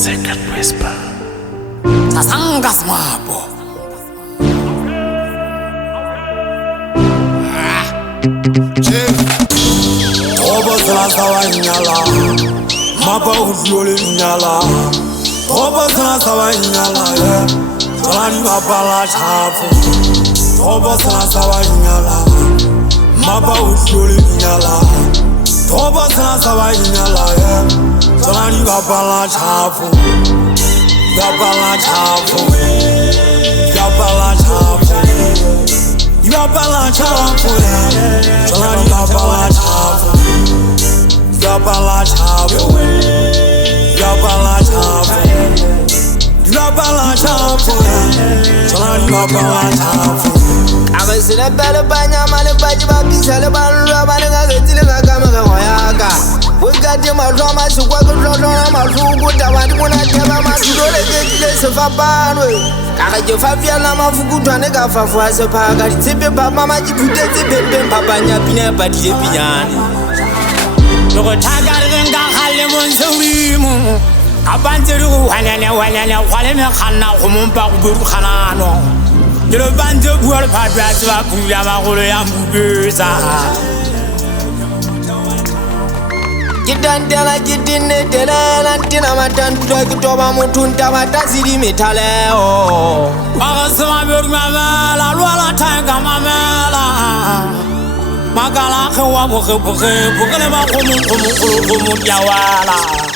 Second whisper. Sasanga smapo. Obo sala sawa nyala. Mapa udiole nyala. Obo sala sawa nyala ya. Solani mapala chafu. Obo sala sawa nyala. Mapa udiole nyala. Obo sala sawa nyala ya. Solani mapala chafu. Gabala chafu. Gabala chafu. Gabala chafu. Solani gabala chafu. Gabala chafu. Gabala chafu. Gabala chafu. Solani gabala chafu. Abasira bala banya male baji babisa le balu abane ngagetile ngakamera ngoyaka. Wekati maroma sukwa kutola mafuku tabandi munateba masudole gekile sefabanwe. Kakaje fafia na mafuku twane kafafu sepaka litsepe papa majipute tsepe papa nyapina batile pinyane. Loko tagare ngahale monsewimu. Abanzeru wale me khana khumumpa kuburu khanano. Dilo bande bual padras va puya magolo ya mbubeza. Kitandela kitine telela ntina matantu kitoba mutunta mataziri metaleo. Agasama bermamela lwala tanga mamela. Magala khwa bukhe bukhe bukele ba khumu yawala.